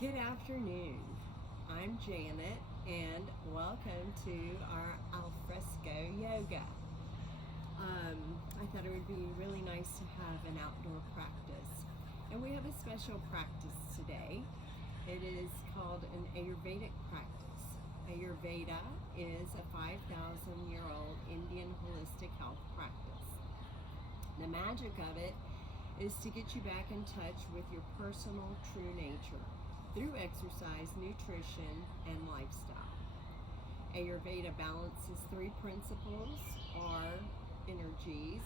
Good afternoon. I'm Janet, and welcome to our Alfresco yoga. I thought it would be really nice to have an outdoor practice, and we have a special practice today. It is called an Ayurvedic practice. Ayurveda is a 5,000-year-old Indian holistic health practice. The magic of it is to get you back in touch with your personal true nature through exercise, nutrition, and lifestyle. Ayurveda balances three principles or energies,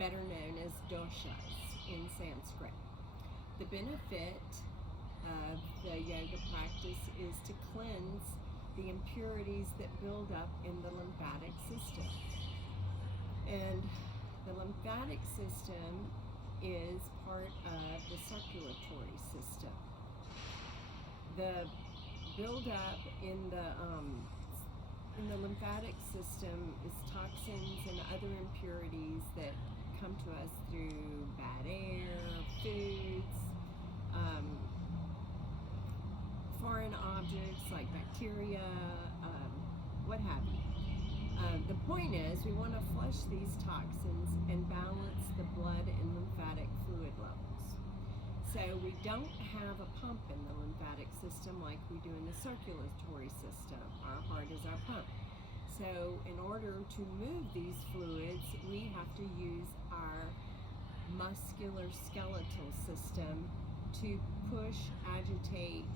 better known as doshas in Sanskrit. The benefit of the yoga practice is to cleanse the impurities that build up in the lymphatic system. And the lymphatic system is part of the circulatory system. The buildup in the lymphatic system is toxins and other impurities that come to us through bad air, foods, foreign objects like bacteria, what have you. The point is, we want to flush these toxins and balance the blood and lymphatic fluid levels. So we don't have a pump in the lymphatic system like we do in the circulatory system. Our heart is our pump. So in order to move these fluids, we have to use our muscular skeletal system to push, agitate,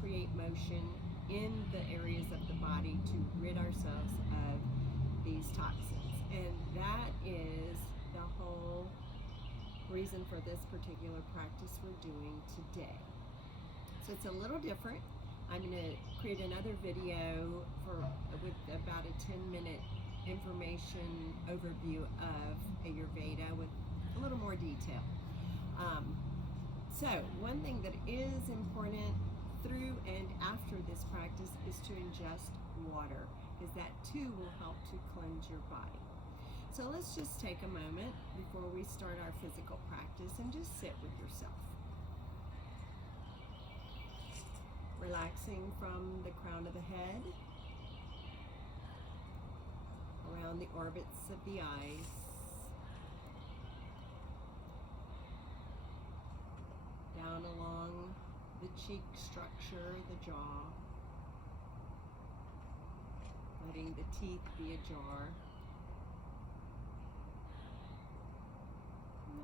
create motion in the areas of the body to rid ourselves of these toxins. And that is the whole reason for this particular practice we're doing today. So it's a little different. I'm going to create another video with about a 10-minute information overview of Ayurveda with a little more detail. So one thing that is important through and after this practice is to ingest water, because that too will help to cleanse your body. So let's just take a moment before we start our physical practice and just sit with yourself. Relaxing from the crown of the head, around the orbits of the eyes, down along the cheek structure, the jaw, letting the teeth be ajar.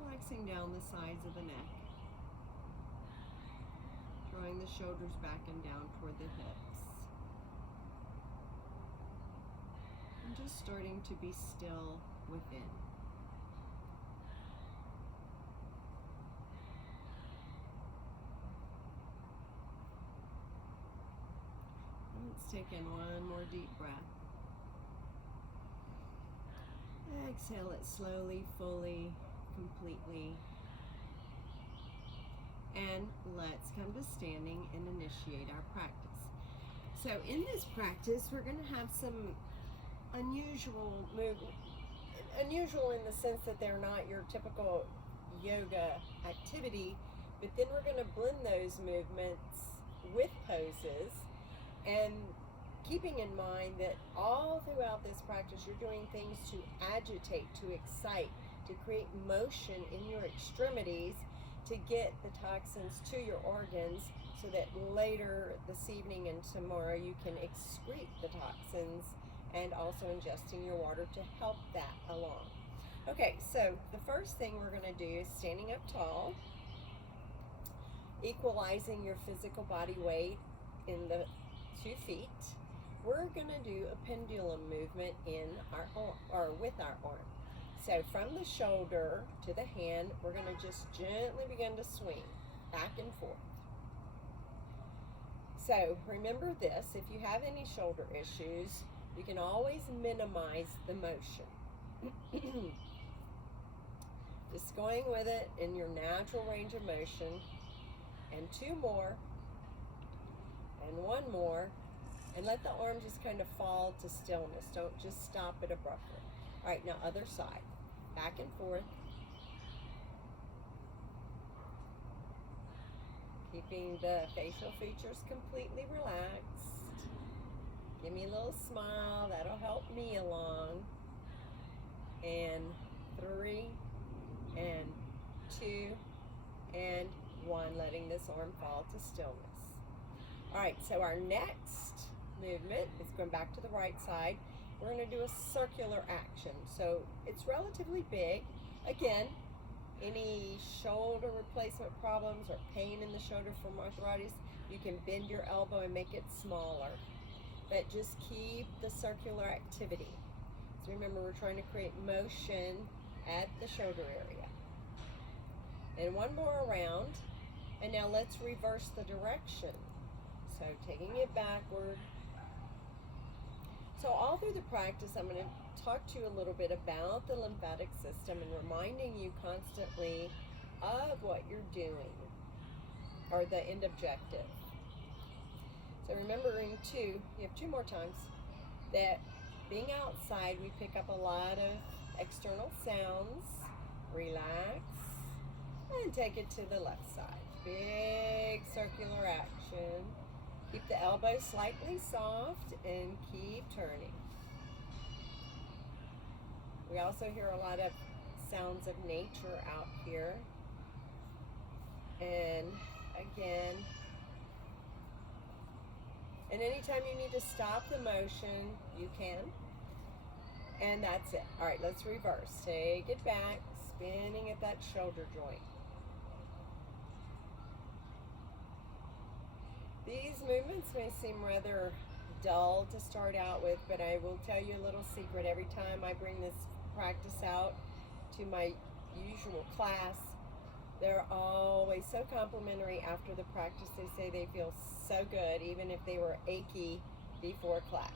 Relaxing down the sides of the neck, drawing the shoulders back and down toward the hips. And just starting to be still within. Let's take in one more deep breath. Exhale it slowly, fully, completely. And let's come to standing and initiate our practice. So in this practice, we're going to have some unusual movement. Unusual in the sense that they're not your typical yoga activity, but then we're going to blend those movements with poses, and keeping in mind that all throughout this practice you're doing things to agitate, to excite, to create motion in your extremities to get the toxins to your organs, so that later this evening and tomorrow you can excrete the toxins, and also ingesting your water to help that along. Okay, so the first thing we're going to do is standing up tall, equalizing your physical body weight in the 2 feet. We're going to do a pendulum movement in our arm, or with our arm. So from the shoulder to the hand, we're going to just gently begin to swing back and forth. So remember this, if you have any shoulder issues, you can always minimize the motion. Just going with it in your natural range of motion. And 2 more. And 1 more. And let the arm just kind of fall to stillness. Don't just stop it abruptly. All right, now other side. Back and forth. Keeping the facial features completely relaxed. Give me a little smile, that'll help me along. And 3, and 2, and 1, letting this arm fall to stillness. All right, so our next movement is going back to the right side. We're going to do a circular action. So it's relatively big. Again, any shoulder replacement problems or pain in the shoulder from arthritis, you can bend your elbow and make it smaller. But just keep the circular activity. So remember, we're trying to create motion at the shoulder area. And one more around. And now let's reverse the direction. So taking it backward. So all through the practice, I'm going to talk to you a little bit about the lymphatic system and reminding you constantly of what you're doing, or the end objective. So remembering too, you have 2 more times, that being outside, we pick up a lot of external sounds. Relax, and take it to the left side. Big circular action. Keep the elbows slightly soft and keep turning. We also hear a lot of sounds of nature out here. And again, and anytime you need to stop the motion, you can. And that's it. All right, let's reverse. Take it back, spinning at that shoulder joint. These movements may seem rather dull to start out with, but I will tell you a little secret. Every time I bring this practice out to my usual class, they're always so complimentary after the practice. They say they feel so good, even if they were achy before class.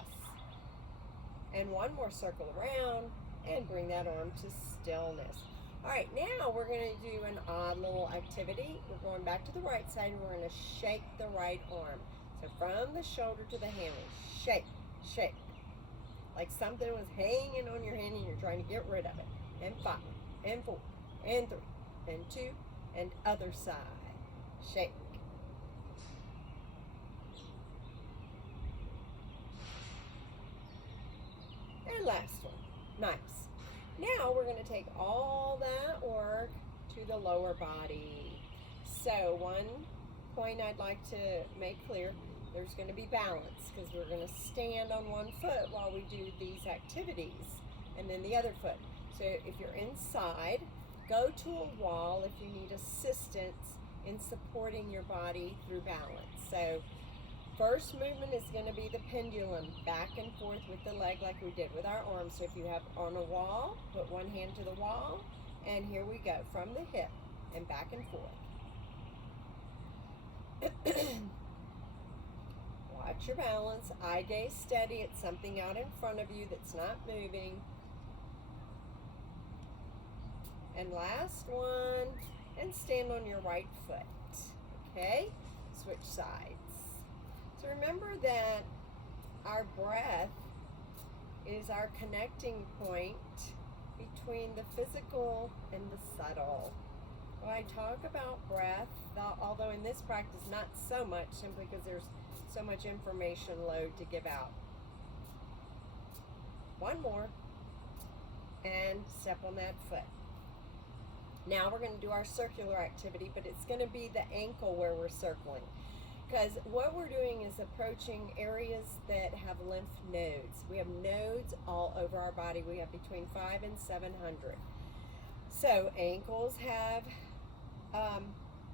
And one more circle around and bring that arm to stillness. All right, now we're going to do an odd little activity. We're going back to the right side and we're going to shake the right arm. So from the shoulder to the hand, shake, shake. Like something was hanging on your hand and you're trying to get rid of it. And 5, and 4, and 3, and 2, and other side. Shake. And last one. Nice. Now we're going to take all that work to the lower body. So one point I'd like to make clear, there's going to be balance because we're going to stand on one foot while we do these activities and then the other foot. So if you're inside, go to a wall if you need assistance in supporting your body through balance. So first movement is going to be the pendulum, back and forth with the leg like we did with our arms. So if you have on a wall, put one hand to the wall, and here we go, from the hip and back and forth. Watch your balance, eye gaze steady, it's something out in front of you that's not moving. And last one, and stand on your right foot, okay? Switch sides. So remember that our breath is our connecting point between the physical and the subtle. When I talk about breath, although in this practice not so much, simply because there's so much information load to give out. One more, and step on that foot. Now we're going to do our circular activity, but it's going to be the ankle where we're circling. Because what we're doing is approaching areas that have lymph nodes. We have nodes all over our body. We have between 500 and 700. So ankles have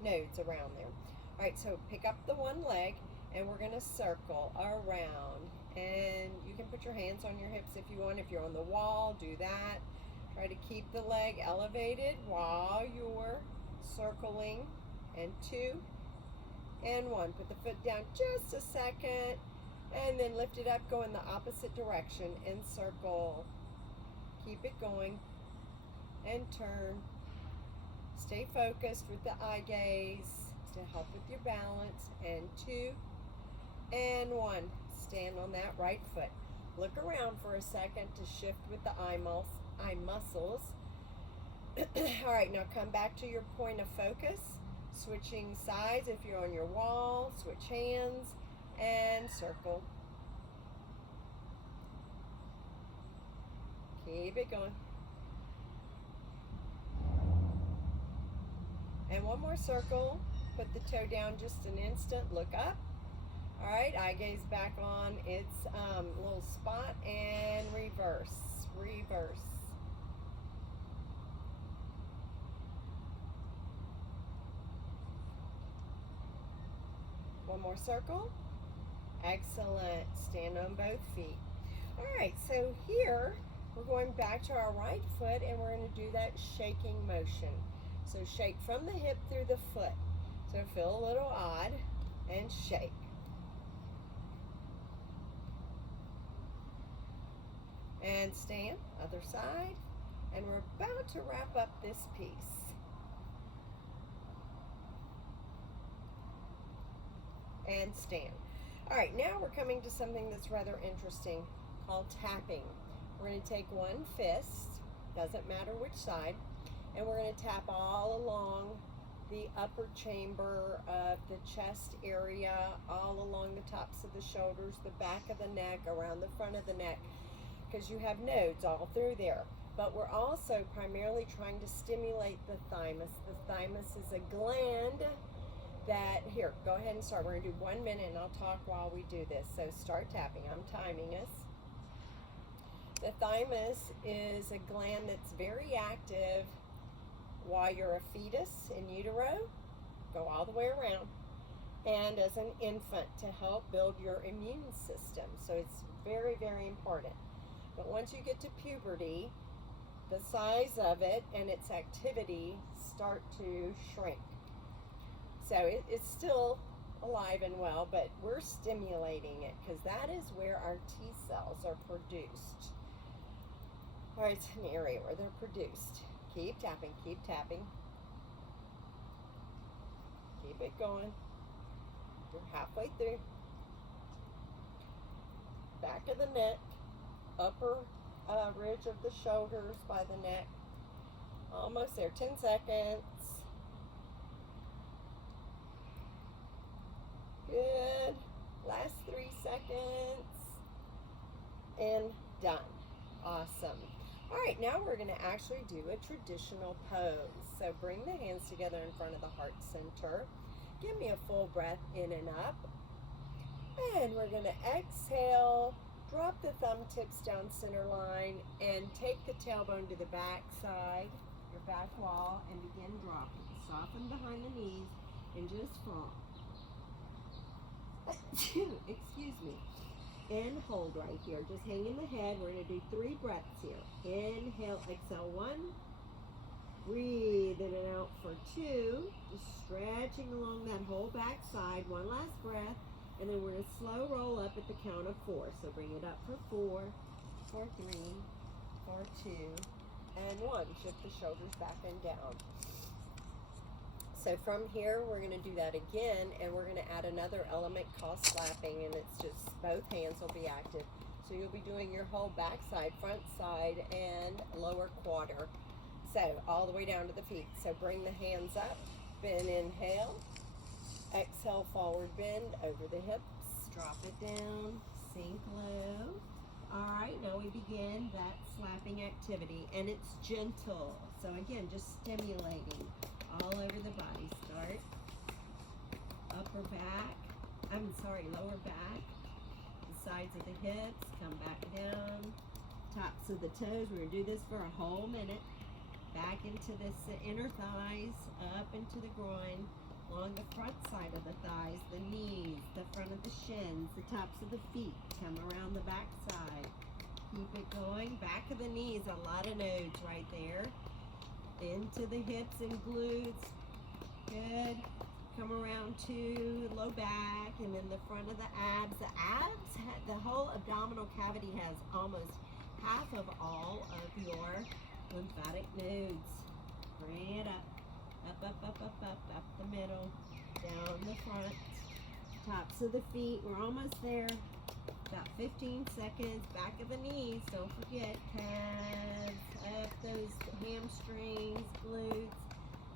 nodes around there. All right, so pick up the one leg and we're going to circle around. And you can put your hands on your hips if you want. If you're on the wall, do that. Try to keep the leg elevated while you're circling. And 2, and 1. Put the foot down just a second, and then lift it up, go in the opposite direction, and circle. Keep it going, and turn. Stay focused with the eye gaze to help with your balance. And 2, and 1. Stand on that right foot. Look around for a second to shift with the eye muscles. All right, now come back to your point of focus. Switching sides if you're on your wall, switch hands, and circle. Keep it going. And one more circle. Put the toe down just an instant. Look up. All right, eye gaze back on its little spot and reverse. Reverse. One more circle. Excellent. Stand on both feet. All right, so here we're going back to our right foot and we're going to do that shaking motion. So shake from the hip through the foot. So feel a little odd and shake. And stand, other side. And we're about to wrap up this piece. And stand. All right, now we're coming to something that's rather interesting called tapping. We're going to take one fist, doesn't matter which side, and we're going to tap all along the upper chamber of the chest area, all along the tops of the shoulders, the back of the neck, around the front of the neck, because you have nodes all through there. But we're also primarily trying to stimulate the thymus. The thymus is a gland that, here, go ahead and start. We're going to do 1 minute and I'll talk while we do this. So start tapping. I'm timing us. The thymus is a gland that's very active while you're a fetus in utero, go all the way around, and as an infant to help build your immune system. So it's very, very important. But once you get to puberty, the size of it and its activity start to shrink. So it's still alive and well, but we're stimulating it because that is where our T cells are produced. All right, it's an area where they're produced. Keep tapping, keep tapping. Keep it going. You're halfway through. Back of the neck, upper ridge of the shoulders by the neck. Almost there, 10 seconds. Good. Last 3 seconds. And done. Awesome. All right, now we're going to actually do a traditional pose. So bring the hands together in front of the heart center. Give me a full breath in and up. And we're going to exhale. Drop the thumb tips down center line and take the tailbone to the back side, your back wall, and begin dropping. Soften behind the knees and just fall. Excuse me. And hold right here. Just hang in the head. We're going to do 3 breaths here. Inhale, exhale 1. Breathe in and out for 2. Just stretching along that whole back side. 1 last breath. And then we're going to slow roll up at the count of 4. So bring it up for 4, for 3, for 2, and 1. Shift the shoulders back and down. So from here, we're going to do that again, and we're going to add another element called slapping, and it's just both hands will be active. So you'll be doing your whole back side, front side, and lower quarter. So all the way down to the feet. So bring the hands up, bend, inhale. Exhale, forward bend over the hips. Drop it down, sink low. All right, now we begin that slapping activity, and it's gentle. So again, just stimulating all over the body. Start upper back, lower back, the sides of the hips, come back down, tops of the toes. We're gonna do this for a whole minute. Back into this inner thighs, up into the groin, along the front side of the thighs, the knees, the front of the shins, the tops of the feet. Come around the back side. Keep it going. Back of the knees, a lot of nodes right there. Into the hips and glutes. Good. Come around to low back and then the front of the abs. The abs, the whole abdominal cavity has almost half of all of your lymphatic nodes. Bring it up. Up the middle, down the front, tops of the feet. We're almost there. About 15 seconds. Back of the knees, don't forget. Calves, up those hamstrings, glutes.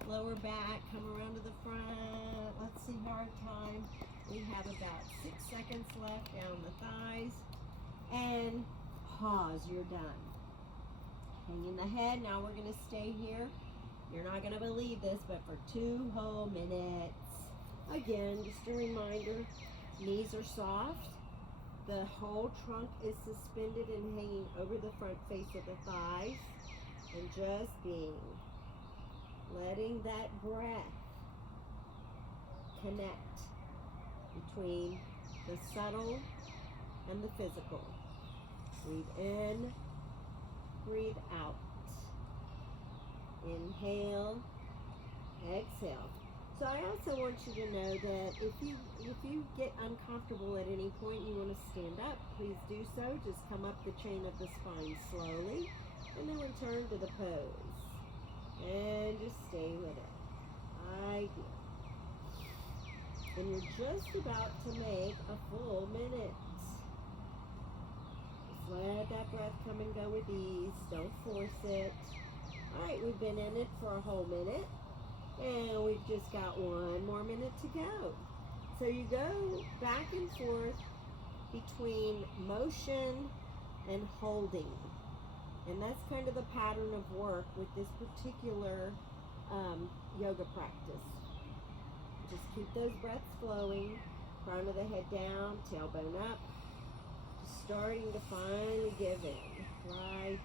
lower back, come around to the front. Let's see our time. We have about 6 seconds left down the thighs. And pause, you're done. Hanging the head, now we're gonna stay here. You're not gonna believe this, but for 2 whole minutes. Again, just a reminder, knees are soft. The whole trunk is suspended and hanging over the front face of the thighs. And just being, letting that breath connect between the subtle and the physical. Breathe in, breathe out. Inhale, exhale. So I also want you to know that if you get uncomfortable at any point, you want to stand up, please do so. Just come up the chain of the spine slowly, and then return to the pose. And just stay with it. Right here. And you're just about to make a full minute. Just let that breath come and go with ease. Don't force it. All right, we've been in it for a whole minute. And we've just got 1 more minute to go. So you go back and forth between motion and holding. And that's kind of the pattern of work with this particular yoga practice. Just keep those breaths flowing. Crown of the head down, tailbone up. Just starting to finally give in. Right here.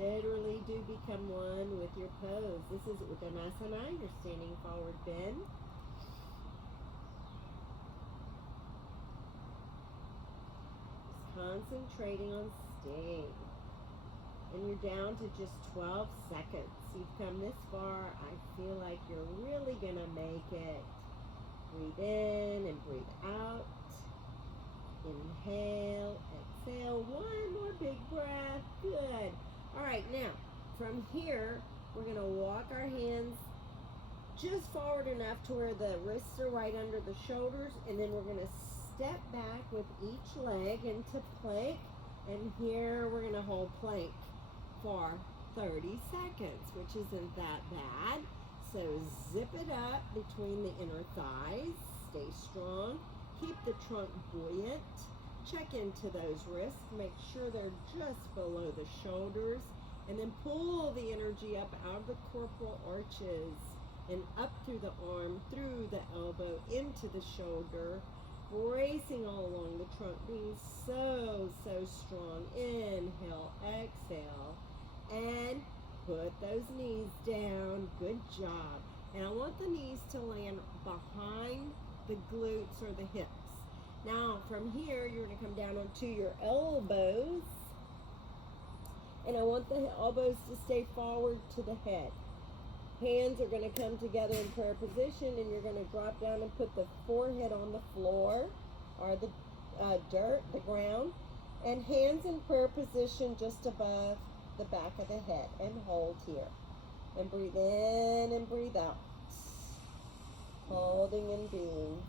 Literally do become one with your pose. This is Uttanasana. You're standing forward bend. Just concentrating on staying. And you're down to just 12 seconds. You've come this far. I feel like you're really going to make it. Breathe in and breathe out. Inhale, exhale. 1 more big breath. Good. All right, now, from here, we're going to walk our hands just forward enough to where the wrists are right under the shoulders, and then we're going to step back with each leg into plank, and here we're going to hold plank for 30 seconds, which isn't that bad. So zip it up between the inner thighs, stay strong, keep the trunk buoyant. Check into those wrists, make sure they're just below the shoulders, and then pull the energy up out of the corporal arches and up through the arm, through the elbow, into the shoulder, bracing all along the trunk, being so strong. Inhale, exhale, and put those knees down. Good job. And I want the knees to land behind the glutes or the hips. Now, from here, you're going to come down onto your elbows. And I want the elbows to stay forward to the head. Hands are going to come together in prayer position, and you're going to drop down and put the forehead on the floor or the dirt, the ground. And hands in prayer position just above the back of the head. And hold here. And breathe in and breathe out. Holding and being.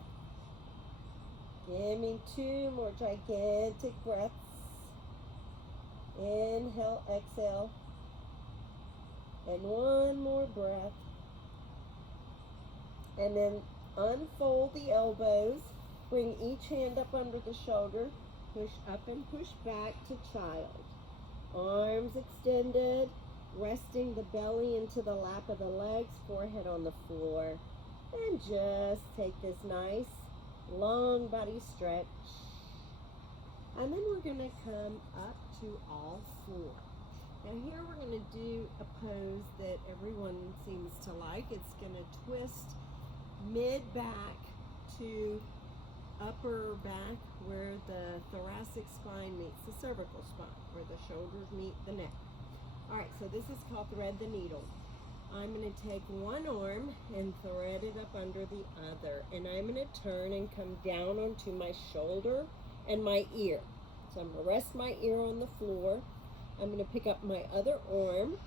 Give me 2 more gigantic breaths. Inhale, exhale. And 1 more breath. And then unfold the elbows. Bring each hand up under the shoulder. Push up and push back to child. Arms extended. Resting the belly into the lap of the legs. Forehead on the floor. And just take this nice long body stretch, and then we're going to come up to all 4. Now here we're going to do a pose that everyone seems to like. It's going to twist mid back to upper back where the thoracic spine meets the cervical spine, where the shoulders meet the neck. All right, so this is called thread the needle. I'm going to take one arm and thread it up under the other. And I'm going to turn and come down onto my shoulder and my ear. So I'm going to rest my ear on the floor. I'm going to pick up my other arm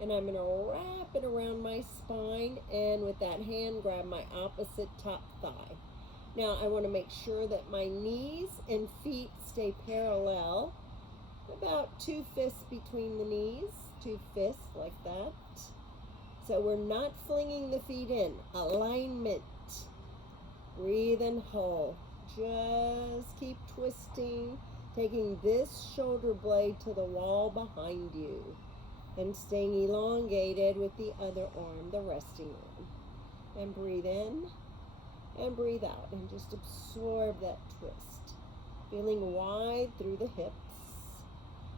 and I'm going to wrap it around my spine. And with that hand, grab my opposite top thigh. Now I want to make sure that my knees and feet stay parallel about 2 fists between the knees, 2 fists like that. So we're not flinging the feet in. Alignment. Breathe and hold. Just keep twisting, taking this shoulder blade to the wall behind you and staying elongated with the other arm, the resting arm. And breathe in and breathe out and just absorb that twist. Feeling wide through the hips.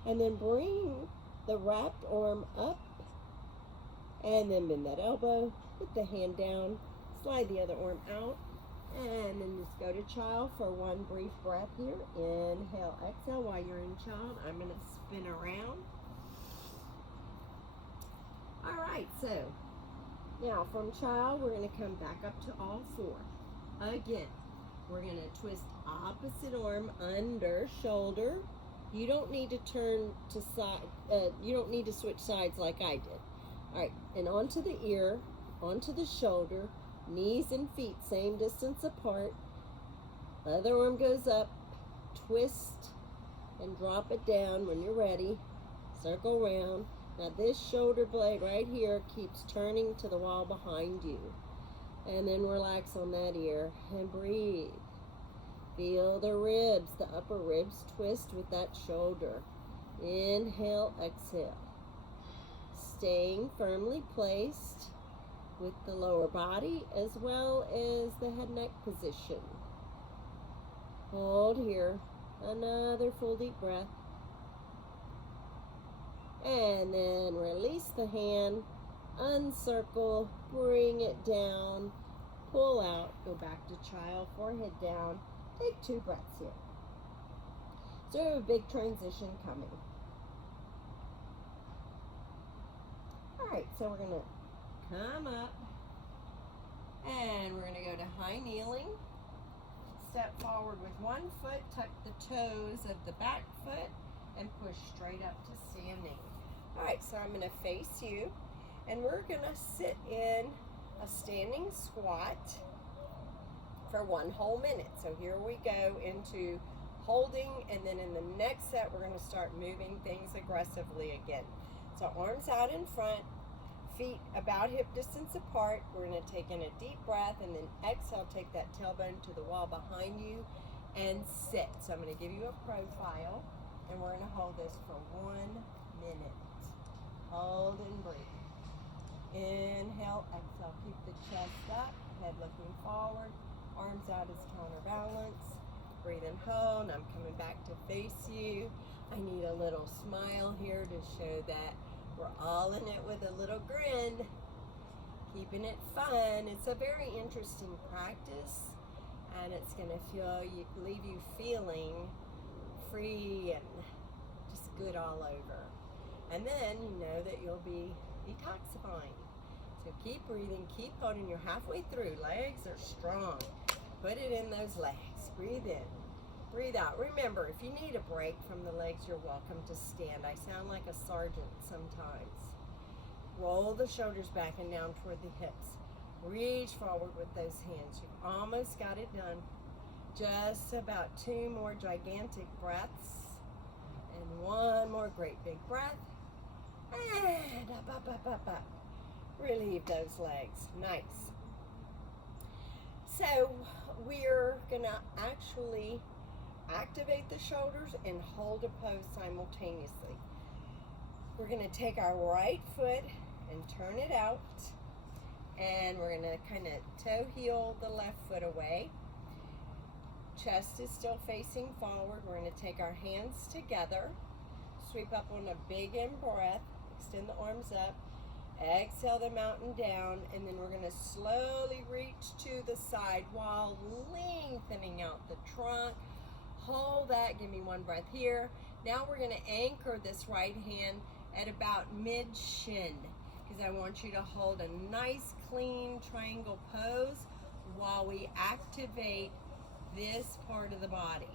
And then bring the wrapped arm up and then bend that elbow, put the hand down, slide the other arm out, and then just go to child for one brief breath here. Inhale, exhale. While you're in child, I'm going to spin around. All right, so now from child, we're going to come back up to all four. Again, we're going to twist opposite arm under shoulder. You don't need to turn to side, you don't need to switch sides like I did. All right, and onto the ear, onto the shoulder, knees and feet same distance apart. Other arm goes up, twist, and drop it down when you're ready. Circle round. Now this shoulder blade right here keeps turning to the wall behind you. And then relax on that ear and breathe. Feel the ribs, the upper ribs twist with that shoulder. Inhale, exhale. Staying firmly placed with the lower body as well as the head neck position. Hold here. Another full deep breath. And then release the hand, uncircle, bring it down, pull out, go back to child, forehead down. Take 2 breaths here. So we have a big transition coming. All right, so we're going to come up and we're going to go to high kneeling. Step forward with one foot, tuck the toes of the back foot, and push straight up to standing. All right, so I'm going to face you, and we're going to sit in a standing squat for 1 whole minute. So here we go into holding, and then in the next set, we're going to start moving things aggressively again. So arms out in front, feet about hip distance apart. We're going to take in a deep breath, and then exhale, take that tailbone to the wall behind you, and sit. So I'm going to give you a profile, and we're going to hold this for 1 minute. Hold and breathe. Inhale, exhale. Keep the chest up, head looking forward. Arms out as counterbalance. Breathe and hold. I'm coming back to face you. I need a little smile here to show that we're all in it with a little grin. Keeping it fun. It's a very interesting practice, and it's going to leave you feeling free and just good all over. And then you know that you'll be detoxifying. So keep breathing, keep holding. You're halfway through. Legs are strong. Put it in those legs. Breathe in, breathe out. Remember, if you need a break from the legs, you're welcome to stand. I sound like a sergeant sometimes. Roll the shoulders back and down toward the hips. Reach forward with those hands. You've almost got it done. Just about 2 more gigantic breaths. And 1 more great big breath. And up, up, up, up, up. Relieve those legs. Nice. So we're going to actually activate the shoulders and hold a pose simultaneously. We're going to take our right foot and turn it out. And we're going to kind of toe heel the left foot away. Chest is still facing forward. We're going to take our hands together. Sweep up on a big in-breath. Extend the arms up. Exhale the mountain down. And then we're going to slowly reach to the side while lengthening out the trunk. Hold that. Give me 1 breath here. Now we're going to anchor this right hand at about mid-shin, because I want you to hold a nice clean triangle pose while we activate this part of the body.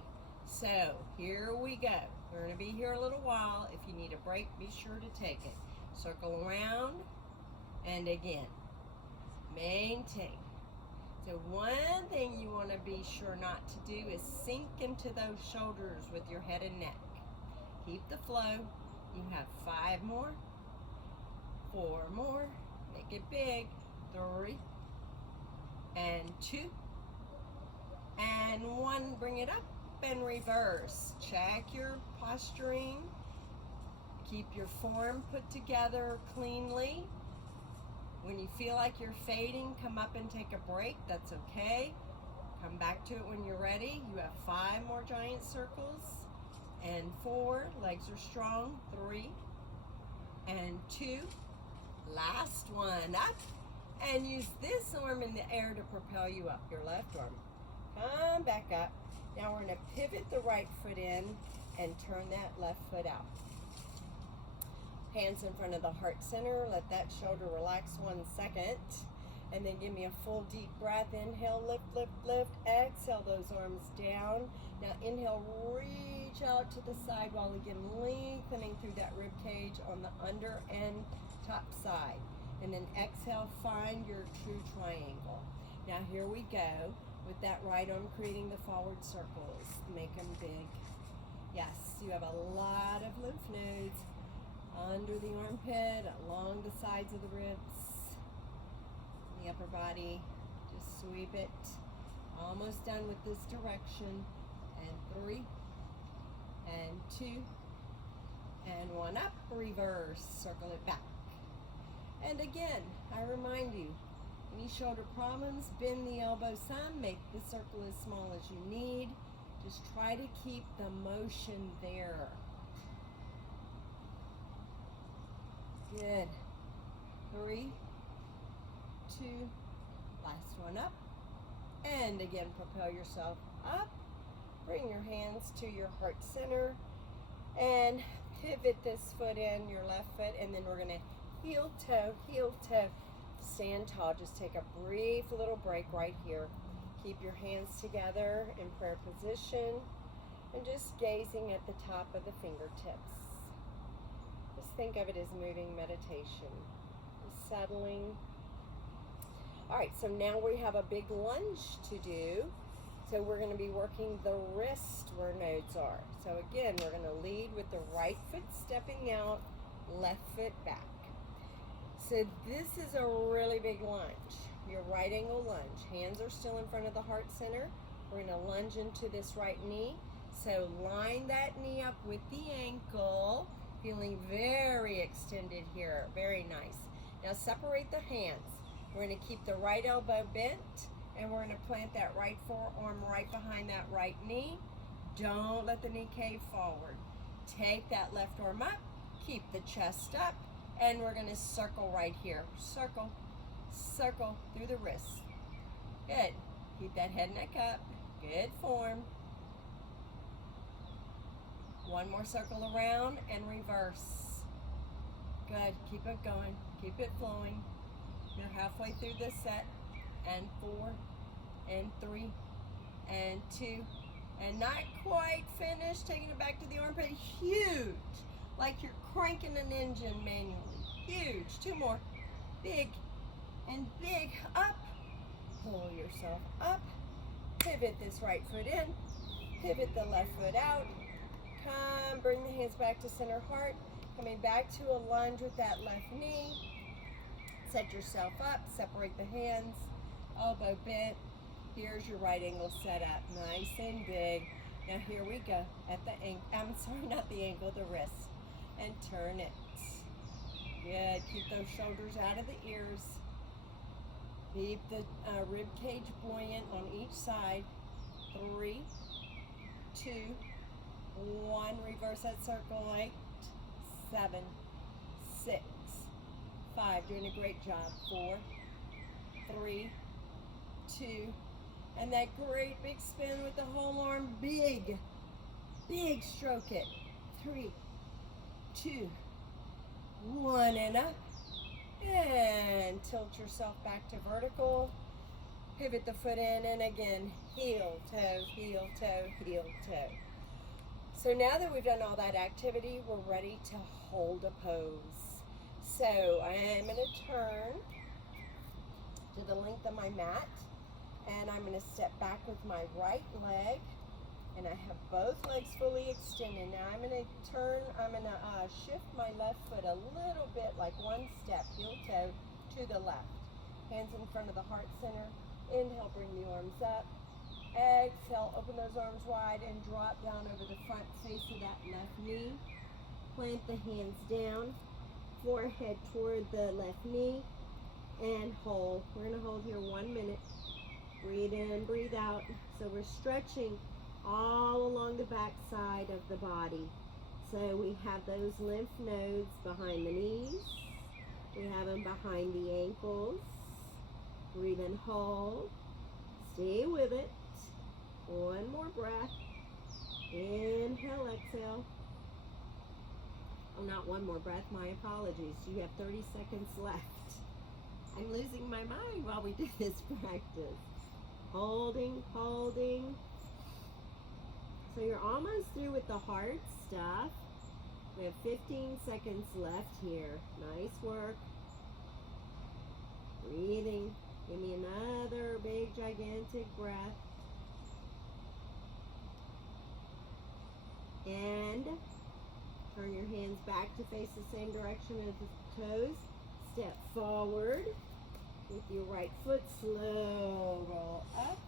So here we go. We're going to be here a little while. If you need a break, be sure to take it. Circle around, and again, maintain. So one thing you want to be sure not to do is sink into those shoulders with your head and neck. Keep the flow. You have 5 more, 4 more, make it big, 3, and 2, and 1. Bring it up and reverse. Check your posturing. Keep your form put together cleanly. When you feel like you're fading, come up and take a break. That's okay. Come back to it when you're ready. You have 5 more giant circles, and 4. Legs are strong. 3, and 2. Last one. Up. And use this arm in the air to propel you up. Your left arm. Come back up. Now we're going to pivot the right foot in and turn that left foot out. Hands in front of the heart center. Let that shoulder relax 1 second. And then give me a full deep breath. Inhale, lift, lift, lift. Exhale those arms down. Now inhale, reach out to the side while again lengthening through that rib cage on the under and top side. And then exhale, find your true triangle. Now here we go with that right arm creating the forward circles. Make them big. Yes, you have a lot of lymph nodes under the armpit, along the sides of the ribs, the upper body. Just sweep it. Almost done with this direction. And 3, and 2, and 1 up. Reverse. Circle it back. And again, I remind you, any shoulder problems, bend the elbow some, make the circle as small as you need. Just try to keep the motion there. Good. 3, 2, last one up. And again, propel yourself up. Bring your hands to your heart center and pivot this foot in, your left foot, and then we're going to heel, toe, stand tall. Just take a brief little break right here. Keep your hands together in prayer position and just gazing at the top of the fingertips. Just think of it as moving meditation, just settling. All right, so now we have a big lunge to do. So we're going to be working the wrist where nodes are. So again, we're going to lead with the right foot stepping out, left foot back. So this is a really big lunge. Your right angle lunge. Hands are still in front of the heart center. We're going to lunge into this right knee. So line that knee up with the ankle. Feeling very extended here. Very nice. Now separate the hands. We're going to keep the right elbow bent. And we're going to plant that right forearm right behind that right knee. Don't let the knee cave forward. Take that left arm up. Keep the chest up. And we're going to circle right here. Circle, circle through the wrists. Good. Keep that head, neck up. Good form. One more circle around and reverse. Good. Keep it going. Keep it flowing. You're halfway through this set. And 4, and 3, and 2, and not quite finished. Taking it back to the armpit. Huge. Like you're cranking an engine manually. Huge. 2 more. Big and big. Up. Pull yourself up. Pivot this right foot in. Pivot the left foot out. Come. Bring the hands back to center heart. Coming back to a lunge with that left knee. Set yourself up. Separate the hands. Elbow bent. Here's your right angle set up. Nice and big. Now here we go. At the ankle. I'm sorry, not the ankle, the wrist. And turn it. Good. Keep those shoulders out of the ears. Keep the rib cage buoyant on each side. 3, 2, 1. Reverse that circle. 8, 7, 6, 5. Doing a great job. 4, 3, 2, and that great big spin with the whole arm. Big stroke it. 3, 2, 1, and up. And tilt yourself back to vertical. Pivot the foot in, and again, heel, toe, heel, toe, heel, toe. So now that we've done all that activity, we're ready to hold a pose. So I am going to turn to the length of my mat, and I'm going to step back with my right leg And I have both legs fully extended. Now I'm going to shift my left foot a little bit, like one step, heel toe to the left. Hands in front of the heart center. Inhale, bring the arms up. Exhale, open those arms wide and drop down over the front face of that left knee. Plant the hands down, forehead toward the left knee, and hold. We're going to hold here 1 minute. Breathe in, breathe out. So we're stretching all along the back side of the body. So we have those lymph nodes behind the knees. We have them behind the ankles. Breathe and hold. Stay with it. One more breath. Inhale, exhale. Oh, not one more breath. My apologies. You have 30 seconds left. I'm losing my mind while we do this practice. Holding, holding. So you're almost through with the hard stuff. We have 15 seconds left here. Nice work. Breathing. Give me another big, gigantic breath. And turn your hands back to face the same direction as the toes. Step forward with your right foot. Slow roll up.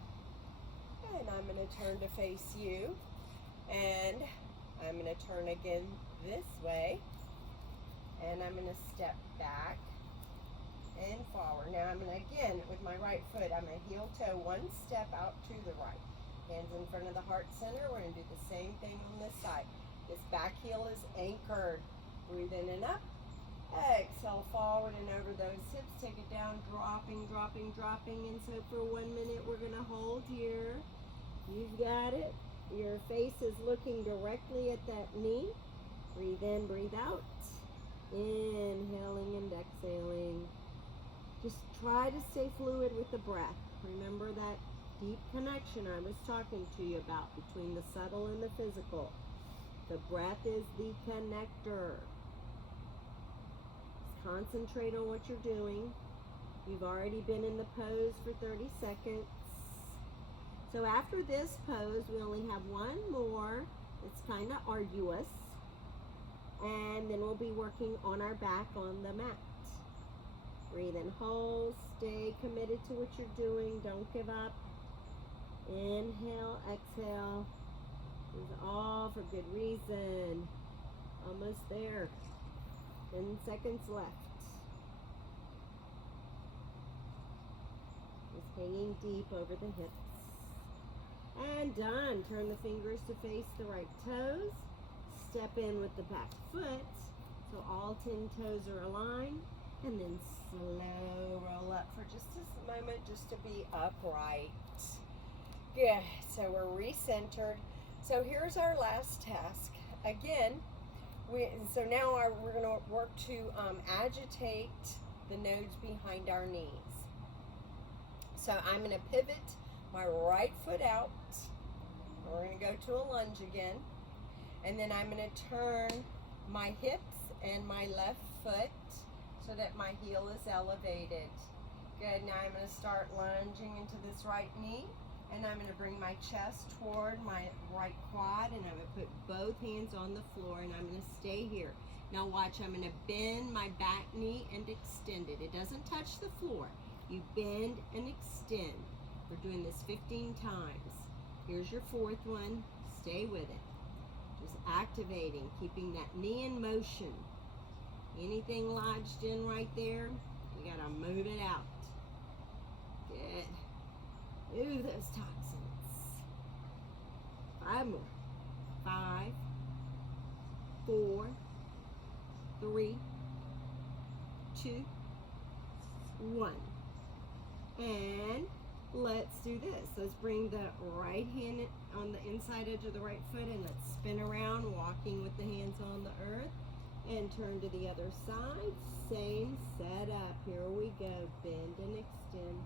And I'm going to turn to face you. And I'm going to turn again this way. And I'm going to step back and forward. Now I'm going to, again, with my right foot, I'm going to heel toe one step out to the right. Hands in front of the heart center. We're going to do the same thing on this side. This back heel is anchored. Breathe in and up. Exhale, forward and over those hips. Take it down, dropping, dropping, dropping. And so for 1 minute, we're going to hold here. You've got it. Your face is looking directly at that knee. Breathe in, breathe out. Inhaling and exhaling. Just try to stay fluid with the breath. Remember that deep connection I was talking to you about between the subtle and the physical. The breath is the connector. Just concentrate on what you're doing. You've already been in the pose for 30 seconds. So after this pose, we only have one more. It's kind of arduous. And then we'll be working on our back on the mat. Breathe and hold. Stay committed to what you're doing. Don't give up. Inhale, exhale. This is all for good reason. Almost there. 10 seconds left. Just hanging deep over the hips. And done. Turn the fingers to face the right toes. Step in with the back foot. So all 10 toes are aligned. And then slow roll up for just a moment just to be upright. Good. So we're recentered. So here's our last task. Again, so now we're going to work to agitate the nodes behind our knees. So I'm going to pivot my right foot out. We're going to go to a lunge again. And then I'm going to turn my hips and my left foot so that my heel is elevated. Good. Now I'm going to start lunging into this right knee. And I'm going to bring my chest toward my right quad, and I'm going to put both hands on the floor, and I'm going to stay here. Now watch, I'm going to bend my back knee and extend it. It doesn't touch the floor. You bend and extend. We're doing this 15 times. Here's your fourth one. Stay with it. Just activating, keeping that knee in motion. Anything lodged in right there, we got to move it out. Good. Move those toxins. 5 more. 5, 4, 3, 2, 1. And let's do this. Let's bring the right hand on the inside edge of the right foot and let's spin around, walking with the hands on the earth. And turn to the other side. Same setup. Here we go. Bend and extend.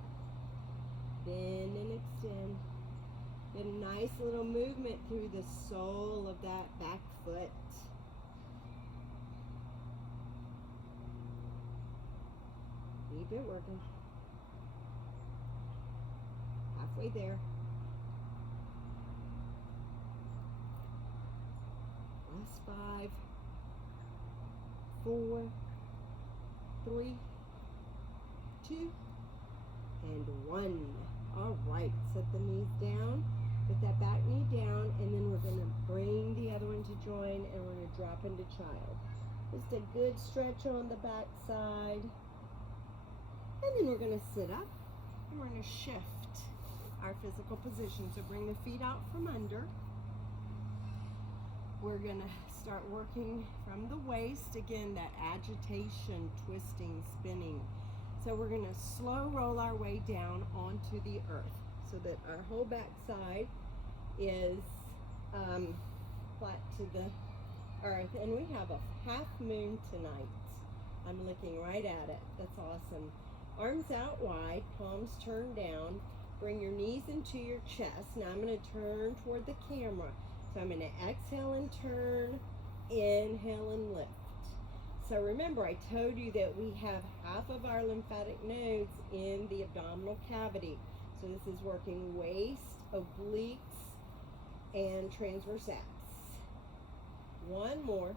Bend and extend. Get a nice little movement through the sole of that back foot. Keep it working. Halfway there. Last 5, 4, 3, 2, and 1. All right, set the knees down. Put that back knee down, and then we're going to bring the other one to join, and we're going to drop into child. Just a good stretch on the back side. And then we're going to sit up, and we're going to shift our physical position. So bring the feet out from under. We're going to start working from the waist. Again, that agitation, twisting, spinning. So we're going to slow roll our way down onto the earth so that our whole back side is flat to the earth. And we have a half moon tonight. I'm looking right at it. That's awesome. Arms out wide, palms turned down. Bring your knees into your chest. Now I'm going to turn toward the camera. So I'm going to exhale and turn, inhale and lift. So remember, I told you that we have half of our lymphatic nodes in the abdominal cavity. So this is working waist, obliques, and transverse abs. One more.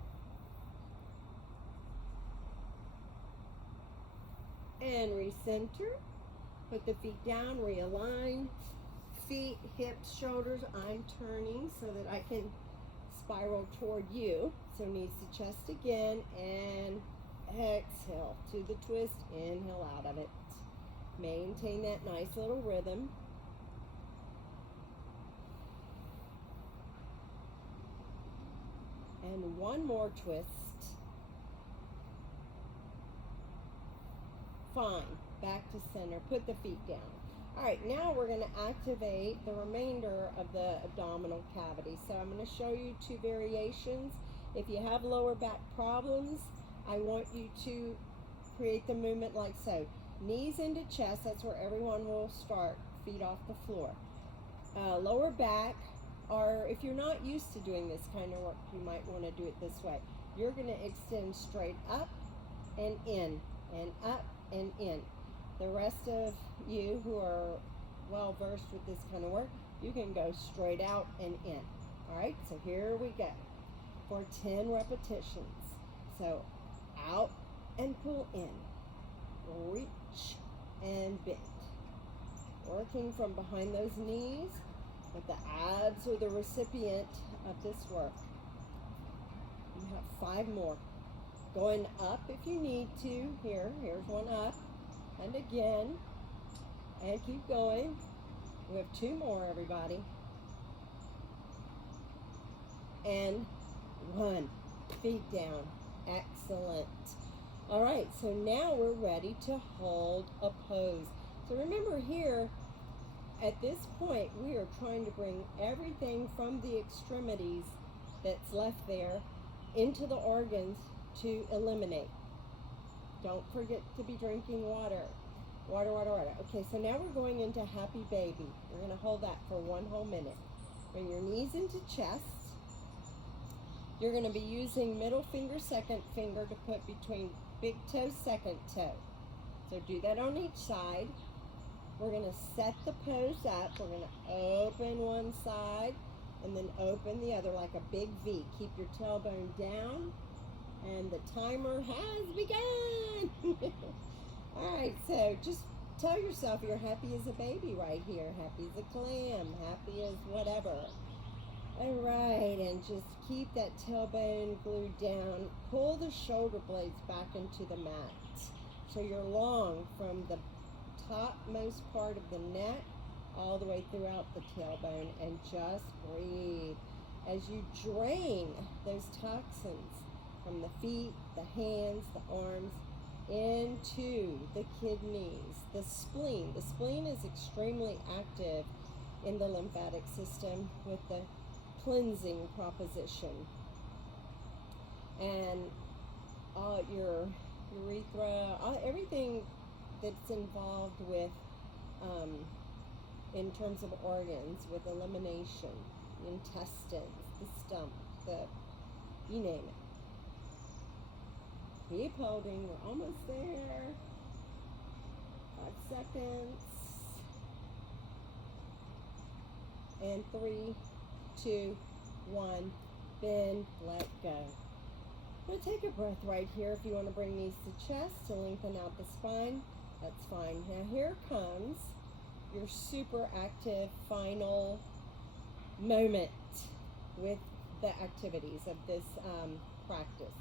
And recenter. Put the feet down, realign. Feet, hips, shoulders. I'm turning so that I can spiral toward you. So knees to chest again, and exhale to the twist, inhale out of it. Maintain that nice little rhythm. And one more twist. Fine, back to center, put the feet down. All right, now we're going to activate the remainder of the abdominal cavity. So I'm going to show you 2 variations. If you have lower back problems, I want you to create the movement like so. Knees into chest, that's where everyone will start, feet off the floor. Lower back, or if you're not used to doing this kind of work, you might want to do it this way. You're going to extend straight up and in, and up and in. The rest of you who are well versed with this kind of work, you can go straight out and in. All right, so here we go for 10 repetitions. So out and pull in, reach and bend. Working from behind those knees, but the abs are the recipient of this work. You have 5 more. Going up if you need to. Here's one up. And again, and keep going. We have 2 more, everybody. And 1. Feet down. Excellent. All right, so now we're ready to hold a pose. So remember here, at this point, we are trying to bring everything from the extremities that's left there into the organs to eliminate. Don't forget to be drinking water. Water, water, water. Okay, so now we're going into happy baby. We're going to hold that for 1 whole minute. Bring your knees into chest. You're going to be using middle finger, second finger to put between big toe, second toe. So do that on each side. We're going to set the pose up. We're going to open one side and then open the other like a big V. Keep your tailbone down. And the timer has begun. All right, so just tell yourself you're happy as a baby right here. Happy as a clam. Happy as whatever. All right, and just keep that tailbone glued down. Pull the shoulder blades back into the mat. So you're long from the topmost part of the neck all the way throughout the tailbone, and just breathe as you drain those toxins from the feet, the hands, the arms, into the kidneys, the spleen. The spleen is extremely active in the lymphatic system with the cleansing proposition. And your urethra, everything that's involved with, in terms of organs, with elimination, the intestines, the stomach, you name it. Keep holding, we're almost there. 5 seconds. And 3, 2, 1, bend, let go. Now take a breath right here. If you want to bring knees to chest to lengthen out the spine, that's fine. Now here comes your super active final moment with the activities of this practice.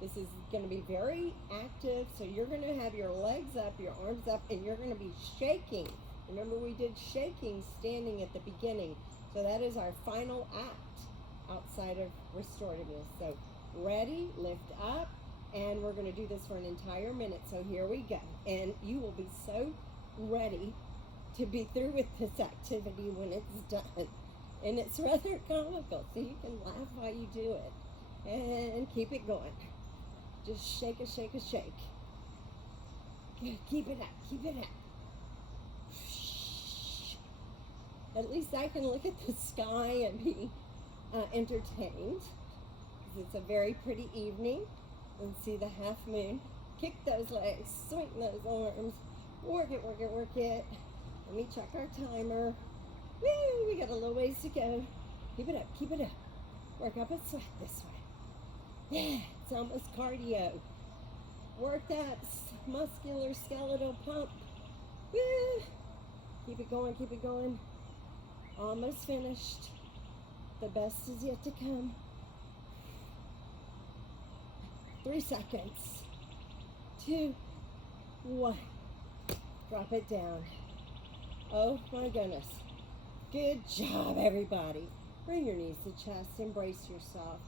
This is going to be very active, so you're going to have your legs up, your arms up, and you're going to be shaking. Remember, we did shaking standing at the beginning, so that is our final act outside of restorativeness. So ready, lift up, and we're going to do this for an entire minute. So here we go, and you will be so ready to be through with this activity when it's done. And it's rather comical, so you can laugh while you do it. And keep it going. Just shake a shake a shake. Good. Keep it up, keep it up. At least I can look at the sky and be entertained. It's a very pretty evening. And see the half moon. Kick those legs, swing those arms. Work it, work it, work it. Let me check our timer. Woo, we got a little ways to go. Keep it up, keep it up. Work up a sweat this way. Yeah, it's almost cardio. Work that muscular skeletal pump. Woo. Keep it going, keep it going. Almost finished. The best is yet to come. 3 seconds. 2, 1. Drop it down. Oh my goodness. Good job, everybody. Bring your knees to chest. Embrace yourself.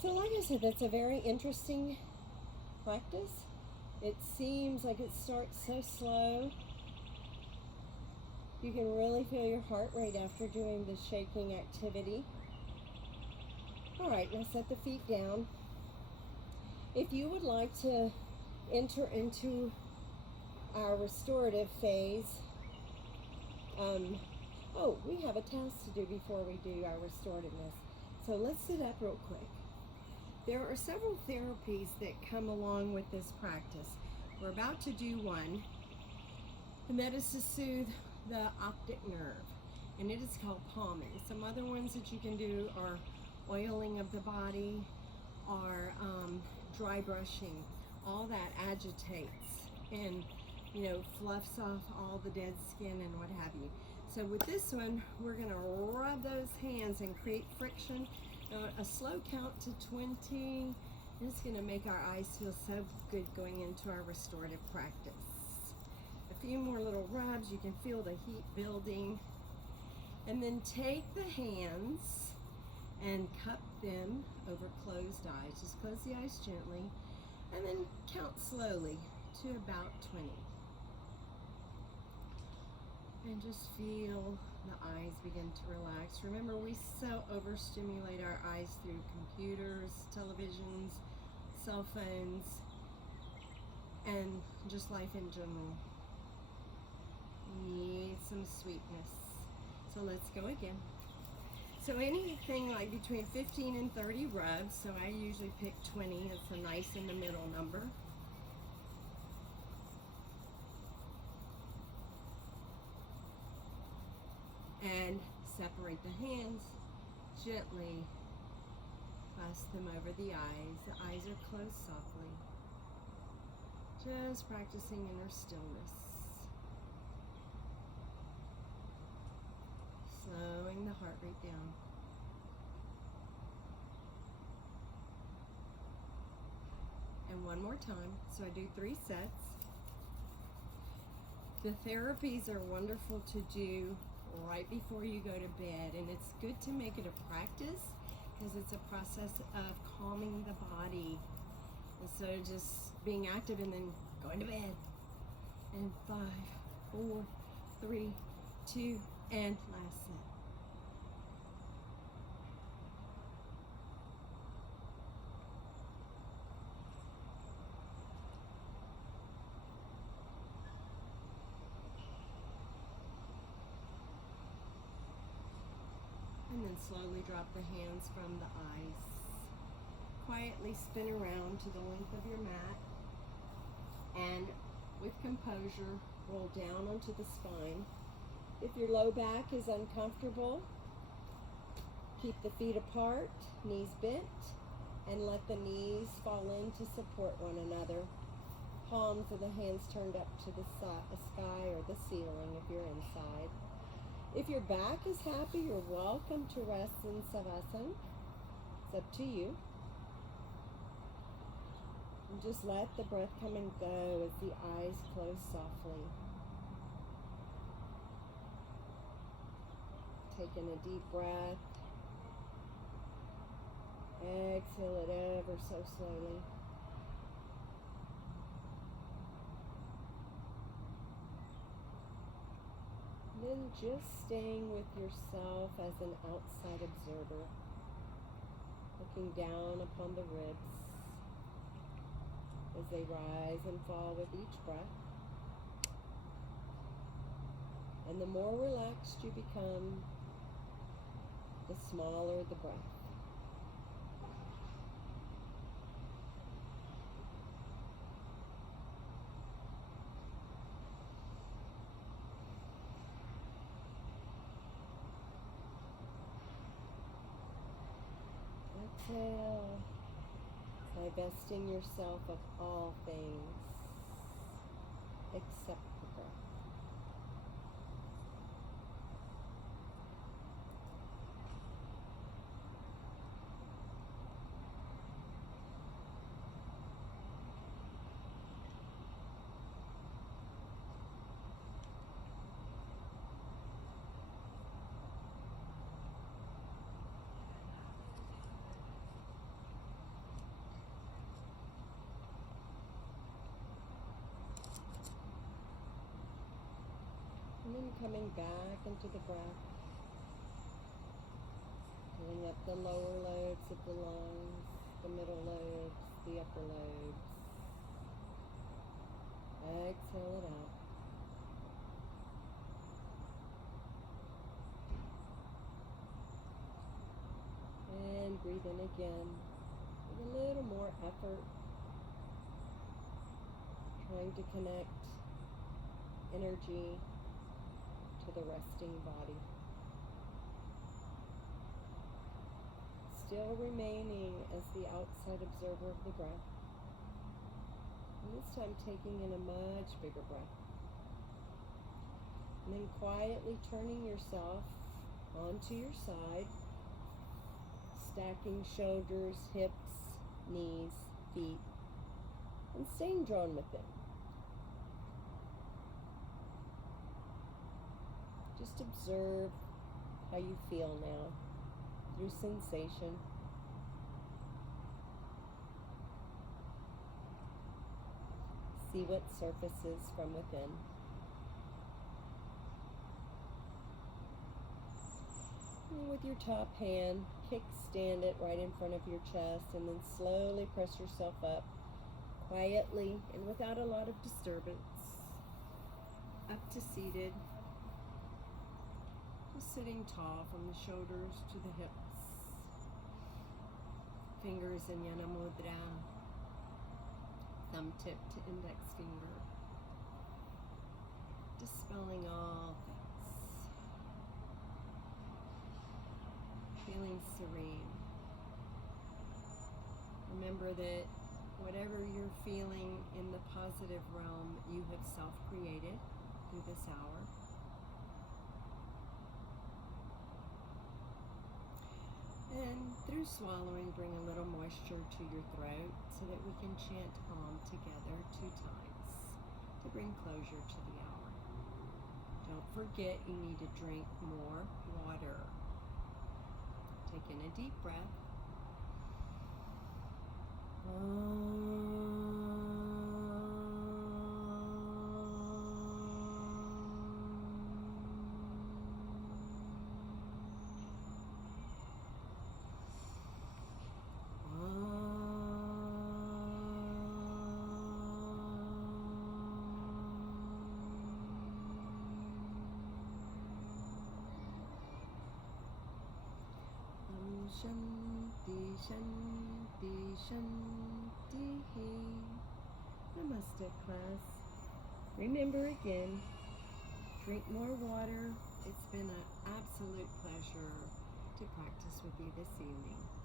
So like I said, that's a very interesting practice. It seems like it starts so slow. You can really feel your heart rate after doing the shaking activity. All right, now set the feet down. If you would like to enter into our restorative phase, oh, we have a task to do before we do our restorativeness. So let's sit up real quick. There are several therapies that come along with this practice. We're about to do one. And that is to soothe the optic nerve, and it is called palming. Some other ones that you can do are oiling of the body, or dry brushing. All that agitates and, you know, fluffs off all the dead skin and what have you. So with this one, we're going to rub those hands and create friction. A slow count to 20. It's going to make our eyes feel so good going into our restorative practice. A few more little rubs. You can feel the heat building. And then take the hands and cup them over closed eyes. Just close the eyes gently. And then count slowly to about 20. And just feel the eyes begin to relax. Remember, we so overstimulate our eyes through computers, televisions, cell phones, and just life in general. We need some sweetness. So let's go again. So anything like between 15 and 30 rubs. So I usually pick 20. It's a nice in the middle number. And separate the hands gently. Pass them over the eyes. The eyes are closed softly. Just practicing inner stillness. Slowing the heart rate down. And one more time. So I do 3 sets. The therapies are wonderful to do right before you go to bed, and it's good to make it a practice because it's a process of calming the body instead of just being active and then going to bed. And 5, 4, 3, 2, and last set. And then slowly drop the hands from the eyes. Quietly spin around to the length of your mat. And with composure, roll down onto the spine. If your low back is uncomfortable, Keep the feet apart, knees bent, and let the knees fall in to support one another. Palms of the hands turned up to the sky or the ceiling if you're inside. If your back is happy, you're welcome to rest in Savasana. It's up to you. And just let the breath come and go as the eyes close softly. Taking a deep breath. Exhale it ever so slowly. Then just staying with yourself as an outside observer, looking down upon the ribs as they rise and fall with each breath. And the more relaxed you become, the smaller the breath. Exhale, divesting yourself of all things except the breath. And then coming back into the breath, filling up the lower lobes of the lungs, the middle lobes, the upper lobes. Exhale it out. And breathe in again with a little more effort, trying to connect energy to the resting body. Still remaining as the outside observer of the breath. And this time taking in a much bigger breath. And then quietly turning yourself onto your side, stacking shoulders, hips, knees, feet, and staying drawn within. Just observe how you feel now through sensation. See what surfaces from within. And with your top hand, kickstand it right in front of your chest, and then slowly press yourself up quietly and without a lot of disturbance up to seated. Just sitting tall from the shoulders to the hips. Fingers in Yana Mudra. Thumb tip to index finger. Dispelling all things. Feeling serene. Remember that whatever you're feeling in the positive realm, you have self-created through this hour. And through swallowing, bring a little moisture to your throat so that we can chant Om together 2 times to bring closure to the hour. Don't forget you need to drink more water. Take in a deep breath. Shanti, Shanti, Shanti. Namaste, class. Remember again, drink more water. It's been an absolute pleasure to practice with you this evening.